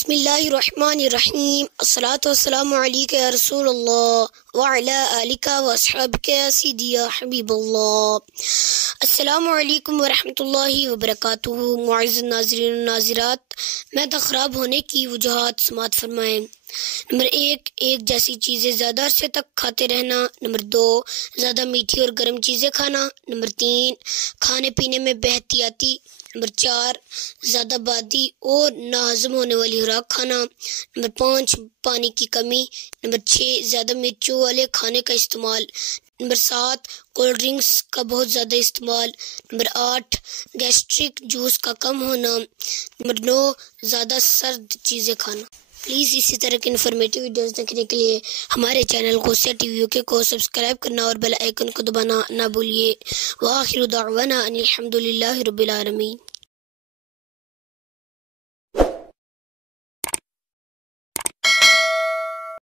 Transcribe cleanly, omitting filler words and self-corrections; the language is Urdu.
بسم اللہ الرحمن الرحیم، الصلاۃ والسلام علیک یا رسول اللہ وعلی آلک واصحابک یا سیدی یا حبیب اللہ۔ السلام علیکم ورحمۃ اللہ وبرکاتہ۔ معزز ناظرین و ناظرات، معدہ خراب ہونے کی وجوہات سماعت فرمائیں۔ نمبر 1، ایک جیسی چیزیں زیادہ عرصے تک کھاتے رہنا۔ نمبر 2، زیادہ میٹھی اور گرم چیزیں کھانا۔ نمبر 3، کھانے پینے میں بے احتیاطی۔ نمبر 4، زیادہ بادی اور ناہضم ہونے والی خوراک کھانا۔ نمبر 5، پانی کی کمی۔ نمبر 6، زیادہ مرچوں والے کھانے کا استعمال۔ نمبر 7، کولڈ ڈرنکس کا بہت زیادہ استعمال۔ نمبر 8، گیسٹرک جوس کا کم ہونا۔ نمبر 9، زیادہ سرد چیزیں کھانا۔ پلیز اسی طرح کی انفارمیٹیو ویڈیوز دیکھنے کے لیے ہمارے چینل غوثیہ ٹی وی UK کو سبسکرائب کرنا اور بیل آئیکن کو دبانا نہ بھولیے۔ وآخر دعوانا ان الحمد للہ رب العالمین۔